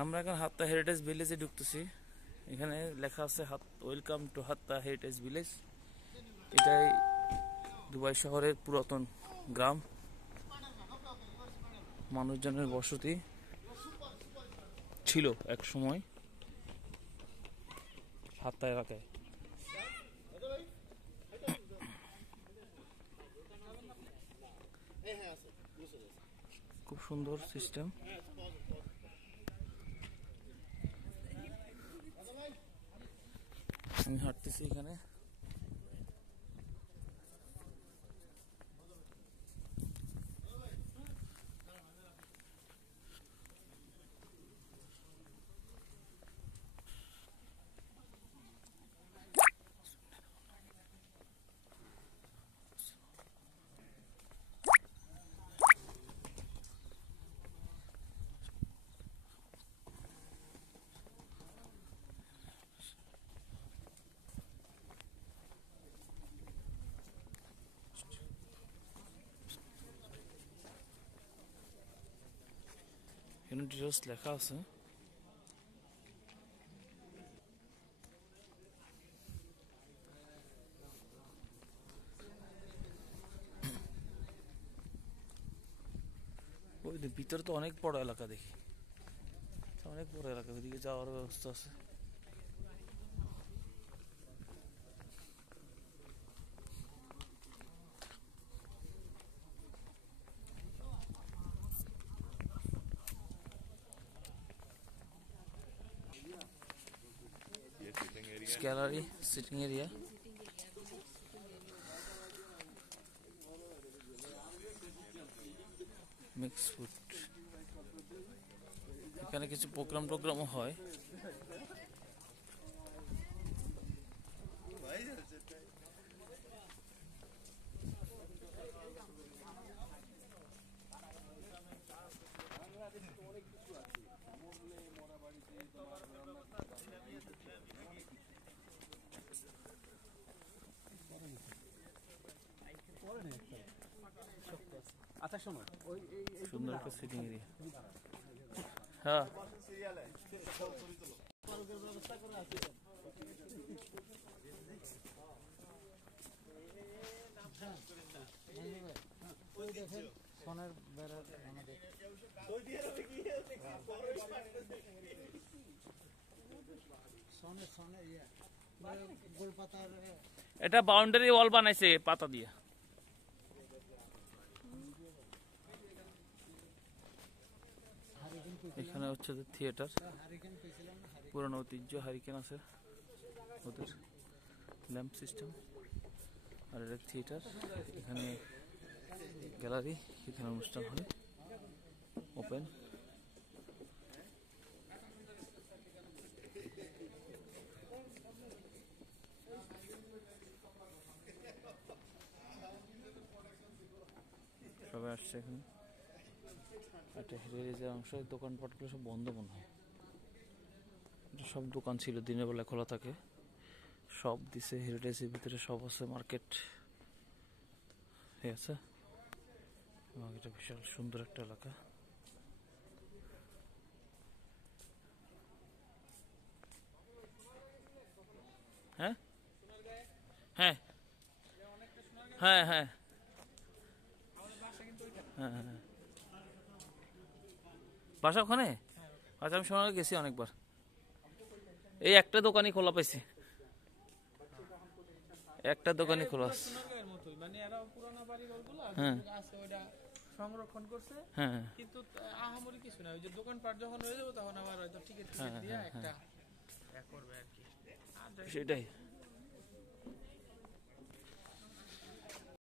আমরা এখন হাত্তা হেরিটেজ ভিলেজে ঢুকতেছি। এখানে লেখা আছে ওয়েলকাম টু হাত্তা হেরিটেজ ভিলেজ। এটাই দুবাই শহরের পুরাতন গ্রাম, মানুষজনের বসতি ছিল এক সময় হাত্তা এলাকায়। খুব সুন্দর সিস্টেম। আমি হাঁটতেছি এখানে। এখানে ডিটেলস লেখা আছে। ওই ভিতরে তো অনেক বড় এলাকা, দেখি অনেক বড় এলাকা, ওইদিকে যাওয়ার ব্যবস্থা আছে। Gallery, sitting area. Mix food. এখানে কিছু প্রোগ্রামও হয়। আচ্ছা শোনো, সুন্দর একটা সিটিং এরিয়া। হ্যাঁ, সোনের বেড়ার এটা বাউন্ডারি ওয়াল বানাইছে পাতা দিয়ে। এখানে হচ্ছে থিয়েটার, পুরনো ঐতিহ্য, হারিকেন আছে ওদের, ল্যাম্প সিস্টেম। আর এটা থিয়েটার, এখানে গ্যালারি, এখানে অনুষ্ঠান হয় ওপেন। সবাই আসছে এখানে। একটা হেরিটেজের অংশ, দোকানপাটগুলো সব বন্ধ মনে হয়। সব দোকান ছিল, দিনের বেলা খোলা থাকে। সব দিছে হেরিটেজের ভিতরে, সব আছে, মার্কেট আছে। এবং এটা বিশাল সুন্দর একটা এলাকা। হ্যাঁ হ্যাঁ হ্যাঁ হ্যাঁ হ্যাঁ হ্যাঁ, বাসা ওখানে? আচ্ছা, আমি সোনার গেছি অনেকবার। এই একটা দোকানই খোলা পাইছি, একটা দোকানই খোলা আছে। হ্যাঁ সংরক্ষণ করছে, হ্যাঁ, কিন্তু আহামরি কিছু না। ওই যে দোকানপাট যখন হয়ে যাবে তখন আবার হয়তো টিকিট দিয়ে একটা করবে আর কি, সেটাই।